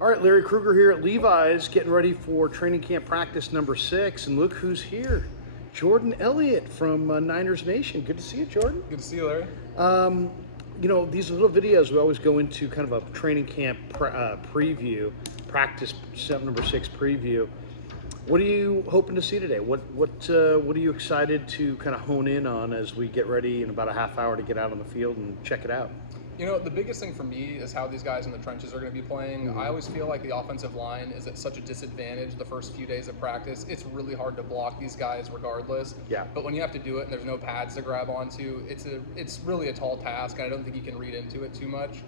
All right, Larry Krueger here at Levi's, getting ready for training camp practice number 6, and look who's here. Jordan Elliott from Niners Nation. Good to see you, Jordan. Good to see you, Larry. You know, these little videos, we always go into kind of a training camp preview, practice number 6 preview. What are you hoping to see today? What are you excited to kind of hone in on as we get ready in about a half hour to get out on the field and check it out? You know, the biggest thing for me is how these guys in the trenches are going to be playing. I always feel like the offensive line is at such a disadvantage the first few days of practice. It's really hard to block these guys regardless. Yeah. But when you have to do it and there's no pads to grab onto, it's really a tall task, and I don't think you can read into it too much.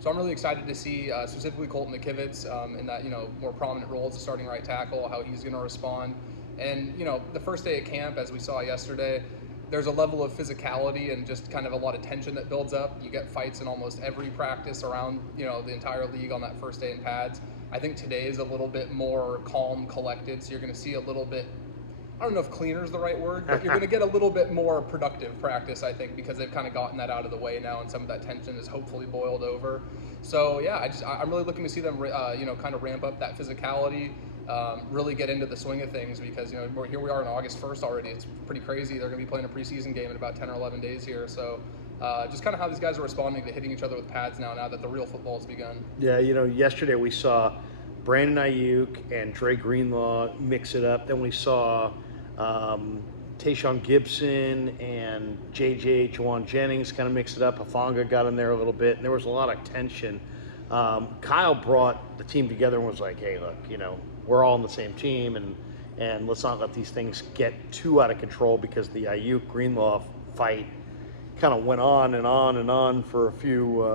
So I'm really excited to see specifically Colton McKivitz in that, more prominent role as a starting right tackle, how he's going to respond. And, the first day at camp, as we saw yesterday, there's a level of physicality and just kind of a lot of tension that builds up. You get fights in almost every practice around, the entire league on that first day in pads. I think today is a little bit more calm, collected, so you're going to see a little bit, I don't know if cleaner is the right word, but you're going to get a little bit more productive practice, I think, because they've kind of gotten that out of the way now, and some of that tension is hopefully boiled over. So yeah, I'm really looking to see them, kind of ramp up that physicality, really get into the swing of things, because here we are on August 1st already. It's pretty crazy. They're going to be playing a preseason game in about 10 or 11 days here. So just kind of how these guys are responding to hitting each other with pads now that the real football has begun. Yeah, yesterday we saw Brandon Ayuk and Dre Greenlaw mix it up. Then we saw Tayshaun Gibson and Juwan Jennings kind of mix it up. Hufanga got in there a little bit, and there was a lot of tension. Kyle brought the team together and was like, hey, look, we're all on the same team, and let's not let these things get too out of control, because the Ayuk-Greenlaw fight kind of went on and on and on for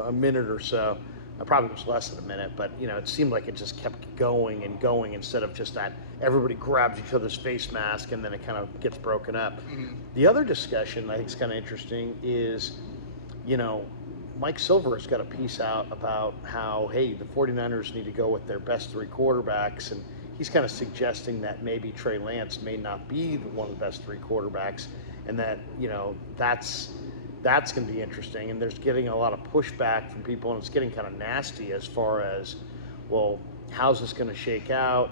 a minute or so. Probably was less than a minute, but it seemed like it just kept going and going, instead of just that everybody grabs each other's face mask and then it kind of gets broken up. Mm-hmm. The other discussion I think is kind of interesting is, Mike Silver has got a piece out about how, hey, the 49ers need to go with their best 3 quarterbacks, and he's kind of suggesting that maybe Trey Lance may not be one of the best 3 quarterbacks, and that, that's going to be interesting. And there's getting a lot of pushback from people, and it's getting kind of nasty as far as, well, how's this going to shake out?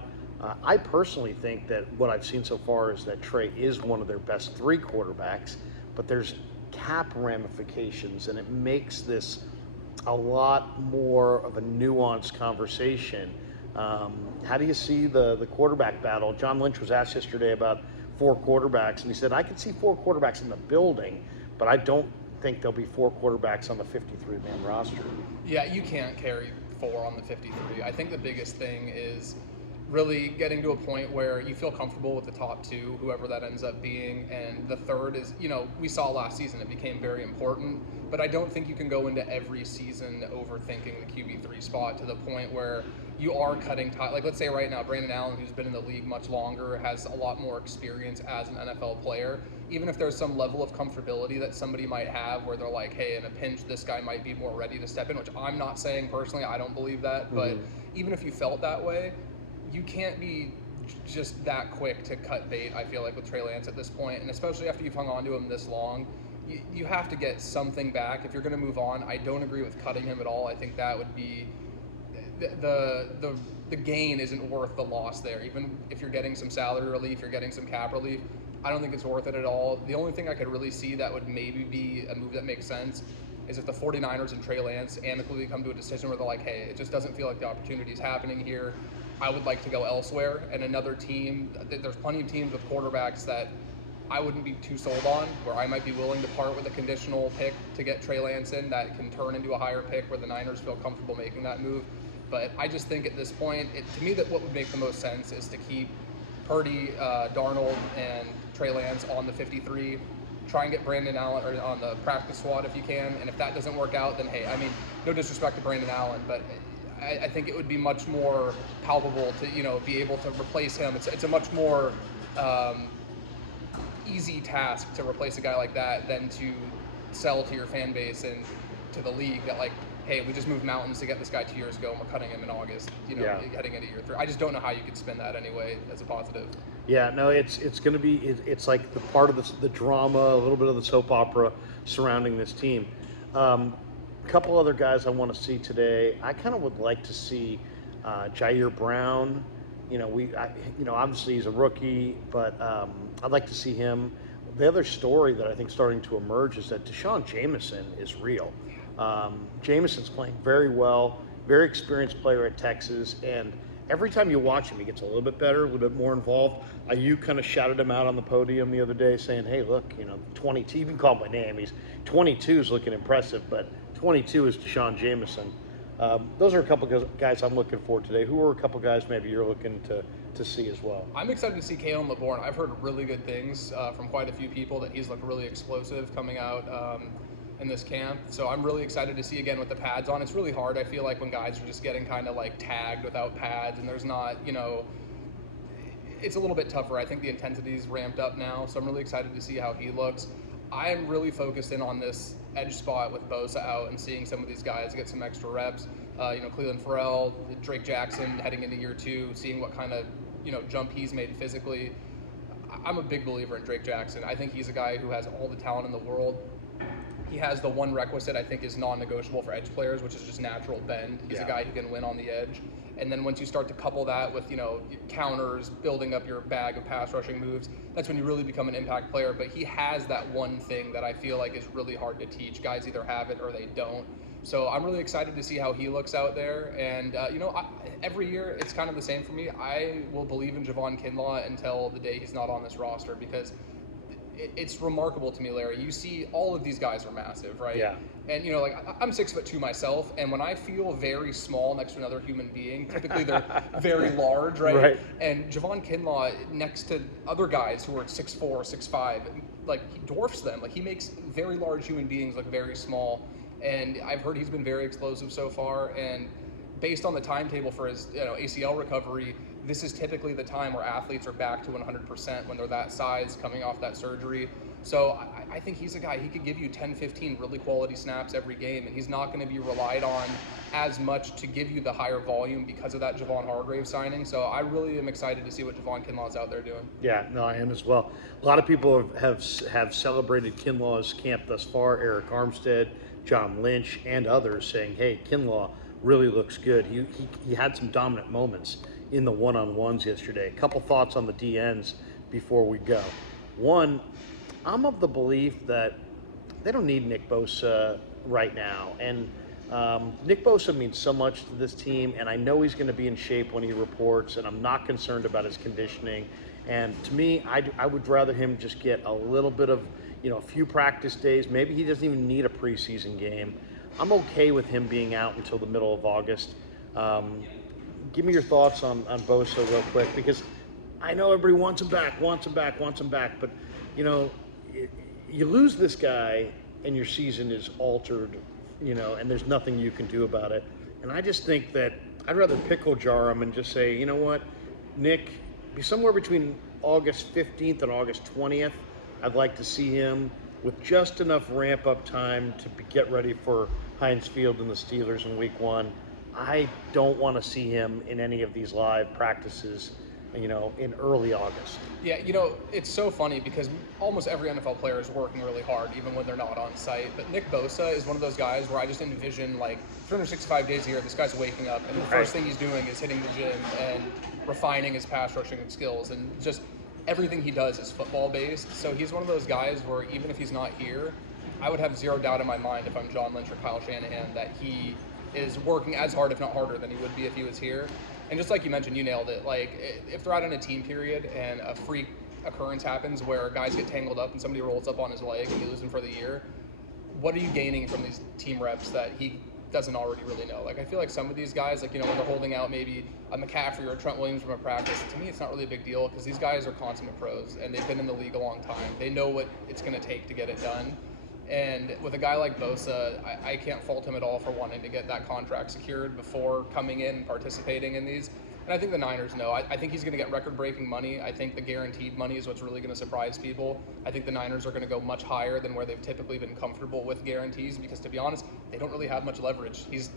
I personally think that what I've seen so far is that Trey is one of their best 3 quarterbacks, but there's cap ramifications, and it makes this a lot more of a nuanced conversation. How do you see the quarterback battle? John Lynch was asked yesterday about 4 quarterbacks, and he said, I can see 4 quarterbacks in the building, but I don't think there'll be 4 quarterbacks on the 53-man roster. Yeah, you can't carry 4 on the 53. I think the biggest thing is really getting to a point where you feel comfortable with the top 2, whoever that ends up being, and the third is, we saw last season it became very important, but I don't think you can go into every season overthinking the QB3 spot to the point where you are cutting ties. Like, let's say right now, Brandon Allen, who's been in the league much longer, has a lot more experience as an NFL player. Even if there's some level of comfortability that somebody might have where they're like, hey, in a pinch, this guy might be more ready to step in, which I'm not saying personally, I don't believe that, but even if you felt that way, you can't be just that quick to cut bait, I feel like, with Trey Lance at this point, and especially after you've hung on to him this long. You have to get something back if you're going to move on. I don't agree with cutting him at all. I think that would be the gain isn't worth the loss there. Even if you're getting some salary relief, you're getting some cap relief, I don't think it's worth it at all. The only thing I could really see that would maybe be a move that makes sense is if the 49ers and Trey Lance amicably come to a decision where they're like, hey, it just doesn't feel like the opportunity is happening here. I would like to go elsewhere. And another team, there's plenty of teams with quarterbacks that I wouldn't be too sold on, where I might be willing to part with a conditional pick to get Trey Lance in that can turn into a higher pick where the Niners feel comfortable making that move. But I just think at this point, to me, that what would make the most sense is to keep Purdy, Darnold, and Trey Lance on the 53. Try and get Brandon Allen on the practice squad if you can. And if that doesn't work out, then hey, I mean, no disrespect to Brandon Allen, but I think it would be much more palpable to be able to replace him. It's a much more easy task to replace a guy like that than to sell to your fan base and to the league that, like, hey, we just moved mountains to get this guy 2 years ago and we're cutting him in August, heading into year 3. I just don't know how you could spin that anyway as a positive. Yeah, no, it's going to be, it's like the part of the drama, a little bit of the soap opera surrounding this team. A couple other guys I want to see today. I kind of would like to see Jair Brown, obviously he's a rookie, but I'd like to see him. The other story that I think starting to emerge is that Deshaun Jameson is real. Jameson's playing very well, very experienced player at Texas, and every time you watch him, he gets a little bit better, a little bit more involved. You kind of shouted him out on the podium the other day saying, hey, look, 22, you can call him by name. He's 22 is looking impressive, but 22 is Deshaun Jameson. Those are a couple guys I'm looking for today. Who are a couple guys maybe you're looking to see as well? I'm excited to see Kalen LeBourne. I've heard really good things from quite a few people that he's looked really explosive coming out in this camp. So I'm really excited to see again with the pads on. It's really hard, I feel like, when guys are just getting kind of like tagged without pads and there's not, it's a little bit tougher. I think the intensity's ramped up now, so I'm really excited to see how he looks. I am really focused in on this edge spot with Bosa out and seeing some of these guys get some extra reps. Cleveland Farrell, Drake Jackson heading into year 2, seeing what kind of jump he's made physically. I'm a big believer in Drake Jackson. I think he's a guy who has all the talent in the world. He has the one requisite I think is non-negotiable for edge players, which is just natural bend. He's a guy who can win on the edge. And then once you start to couple that with, counters, building up your bag of pass rushing moves, that's when you really become an impact player. But he has that one thing that I feel like is really hard to teach. Guys either have it or they don't. So I'm really excited to see how he looks out there. And, every year it's kind of the same for me. I will believe in Javon Kinlaw until the day he's not on this roster, because it's remarkable to me, Larry. You see all of these guys are massive, right? Yeah. And, I'm 6'2" myself, and when I feel very small next to another human being, typically they're very large, right? Right. And Javon Kinlaw next to other guys who are 6'4", 6'5", like, he dwarfs them. Like, he makes very large human beings look very small. And I've heard he's been very explosive so far. And based on the timetable for his ACL recovery, this is typically the time where athletes are back to 100% when they're that size coming off that surgery. So I think he's a guy, he could give you 10, 15 really quality snaps every game, and he's not going to be relied on as much to give you the higher volume because of that Javon Hargrave signing. So I really am excited to see what Javon Kinlaw's out there doing. Yeah, no, I am as well. A lot of people have celebrated Kinlaw's camp thus far. Eric Armstead, John Lynch, and others saying, hey, Kinlaw really looks good. He had some dominant moments in the one-on-ones yesterday. A couple thoughts on the DNs before we go. One, I'm of the belief that they don't need Nick Bosa right now. And Nick Bosa means so much to this team, and I know he's going to be in shape when he reports, and I'm not concerned about his conditioning. And to me, I would rather him just get a little bit of, a few practice days. Maybe he doesn't even need a preseason game. I'm okay with him being out until the middle of August. Give me your thoughts on Bosa real quick, because I know everybody wants him back, but you lose this guy and your season is altered, and there's nothing you can do about it. And I just think that I'd rather pickle jar him and just say, you know what, Nick, be somewhere between August 15th and August 20th. I'd like to see him with just enough ramp up time to get ready for Heinz Field and the Steelers in week 1. I don't want to see him in any of these live practices, in early August. Yeah, it's so funny because almost every NFL player is working really hard, even when they're not on site. But Nick Bosa is one of those guys where I just envision, like, 365 days a year, this guy's waking up, and the first thing he's doing is hitting the gym and refining his pass rushing skills, and just everything he does is football based. So he's one of those guys where even if he's not here, I would have zero doubt in my mind if I'm John Lynch or Kyle Shanahan that he is working as hard, if not harder, than he would be if he was here. And just like you mentioned, you nailed it. Like, if they're out in a team period and a freak occurrence happens where guys get tangled up and somebody rolls up on his leg and you lose him for the year, what are you gaining from these team reps that he doesn't already really know? Like, I feel like some of these guys, like, when they're holding out maybe a McCaffrey or a Trent Williams from a practice, to me it's not really a big deal because these guys are consummate pros and they've been in the league a long time. They know what it's going to take to get it done. And with a guy like Bosa, I can't fault him at all for wanting to get that contract secured before coming in and participating in these. And I think the Niners know. I think he's going to get record-breaking money. I think the guaranteed money is what's really going to surprise people. I think the Niners are going to go much higher than where they've typically been comfortable with guarantees because, to be honest, they don't really have much leverage. He's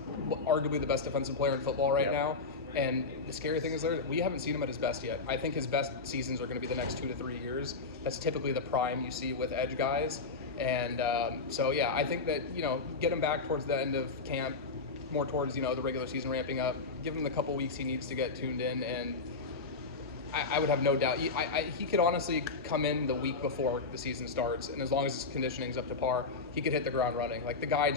arguably the best defensive player in football right now. And the scary thing is we haven't seen him at his best yet. I think his best seasons are going to be the next 2 to 3 years. That's typically the prime you see with edge guys. And so, yeah, I think that, get him back towards the end of camp. more towards, you know, the regular season ramping up. Give him the couple weeks he needs to get tuned in, and I would have no doubt. He could honestly come in the week before the season starts, and as long as his conditioning's up to par, he could hit the ground running. Like the guy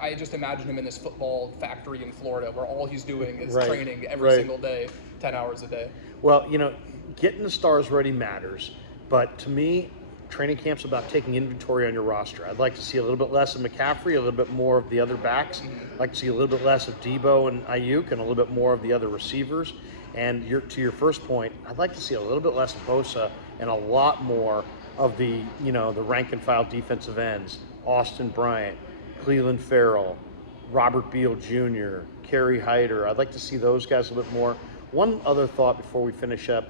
I just imagine him in this football factory in Florida where all he's doing is training every single day, 10 hours a day. Well, you know, getting the stars ready matters, but to me, training camp's about taking inventory on your roster. I'd like to see a little bit less of McCaffrey, a little bit more of the other backs. I'd like to see a little bit less of Debo and Ayuk, and a little bit more of the other receivers. And to your first point, I'd like to see a little bit less of Bosa and a lot more of the, you know, the rank and file defensive ends. Austin Bryant, Cleveland Farrell, Robert Beal Jr., Kerry Hyder. I'd like to see those guys a little bit more. One other thought before we finish up.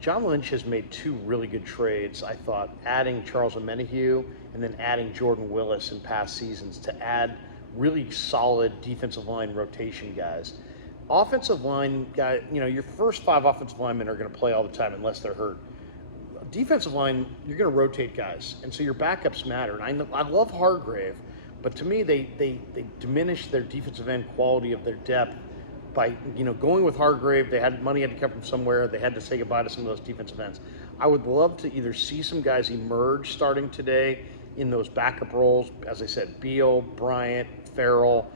John Lynch has made two really good trades, I thought, adding Charles Omenihu and then adding Jordan Willis in past seasons to add really solid defensive line rotation guys. Offensive line guy, you know, your first 5 offensive linemen are going to play all the time unless they're hurt. Defensive line, you're going to rotate guys, and so your backups matter. And I love Hargrave, but to me, they diminish their defensive end quality of their depth by, you know, going with Hargrave. They had money had to come from somewhere. They had to say goodbye to some of those defensive ends. I would love to either see some guys emerge starting today in those backup roles. As I said, Beal, Bryant, Farrell,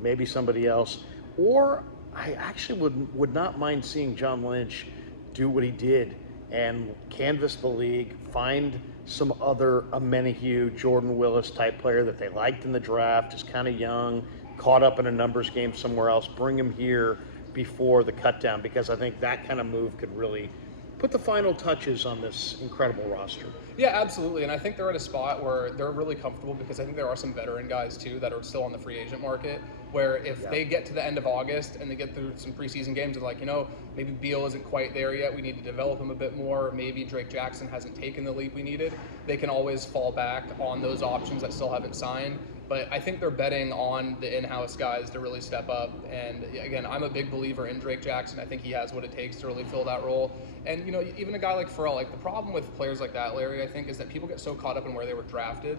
maybe somebody else. Or I actually would not mind seeing John Lynch do what he did and canvass the league, find some other Omenihu, Jordan Willis type player that they liked in the draft, is kind of young, caught up in a numbers game somewhere else, bring him here before the cut down, because I think that kind of move could really put the final touches on this incredible roster. Yeah, absolutely. And I think they're at a spot where they're really comfortable, because I think there are some veteran guys too that are still on the free agent market, where if they get to the end of August and they get through some preseason games, they're like, you know, maybe Beal isn't quite there yet. We need to develop him a bit more. Maybe Drake Jackson hasn't taken the leap we needed. They can always fall back on those options that still haven't signed. But I think they're betting on the in-house guys to really step up. And again, I'm a big believer in Drake Jackson. I think he has what it takes to really fill that role. And, you know, even a guy like Farrell, like the problem with players like that, Larry, I think, is that people get so caught up in where they were drafted.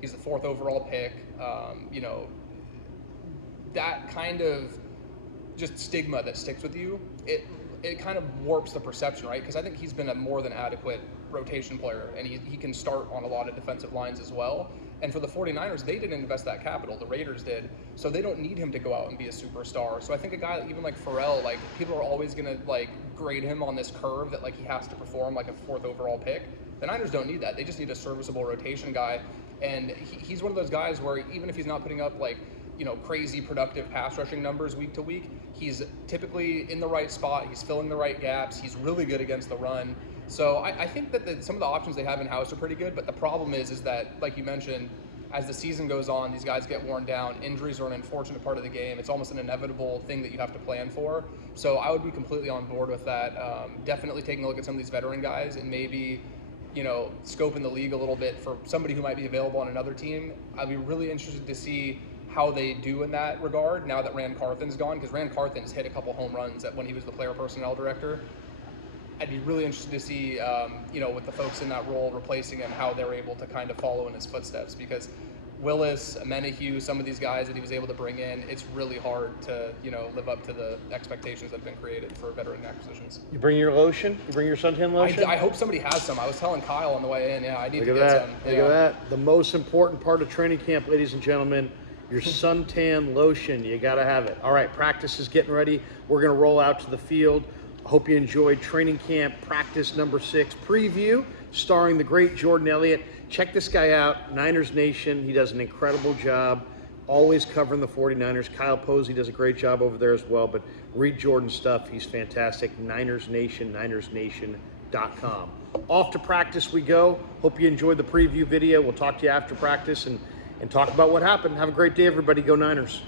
He's the 4th overall pick. You know, that kind of just stigma that sticks with you, it kind of warps the perception, right? Because I think he's been a more than adequate rotation player, and he can start on a lot of defensive lines as well. And for the 49ers, they didn't invest that capital. The Raiders did. So they don't need him to go out and be a superstar. So I think a guy even like Farrell, like people are always going to like grade him on this curve that like he has to perform like a 4th overall pick. The Niners don't need that. They just need a serviceable rotation guy. And he's one of those guys where even if he's not putting up like, you know, crazy productive pass rushing numbers week to week, he's typically in the right spot. He's filling the right gaps. He's really good against the run. So I think that some of the options they have in-house are pretty good, but the problem is that, like you mentioned, as the season goes on, these guys get worn down. Injuries are an unfortunate part of the game. It's almost an inevitable thing that you have to plan for. So I would be completely on board with that. Definitely taking a look at some of these veteran guys and maybe, you know, scoping the league a little bit for somebody who might be available on another team. I'd be really interested to see how they do in that regard now that Rand Carthen's gone, because Rand Carthen's hit a couple home runs when he was the player personnel director. I'd be really interested to see, you know, with the folks in that role replacing him, how they're able to kind of follow in his footsteps. Because Willis, Omenihu, some of these guys that he was able to bring in, it's really hard to, you know, live up to the expectations that have been created for veteran acquisitions. You bring your lotion? You bring your suntan lotion? I hope somebody has some. I was telling Kyle on the way in, I need to get some. Look at that. The most important part of training camp, ladies and gentlemen, your suntan lotion. You got to have it. All right, practice is getting ready. We're going to roll out to the field. Hope you enjoyed training camp practice number 6 preview, starring the great Jordan Elliott. Check this guy out, Niners Nation. He does an incredible job, always covering the 49ers. Kyle Posey does a great job over there as well, but read Jordan's stuff. He's fantastic. Niners Nation, NinersNation.com. Off to practice we go. Hope you enjoyed the preview video. We'll talk to you after practice and talk about what happened. Have a great day, everybody. Go Niners.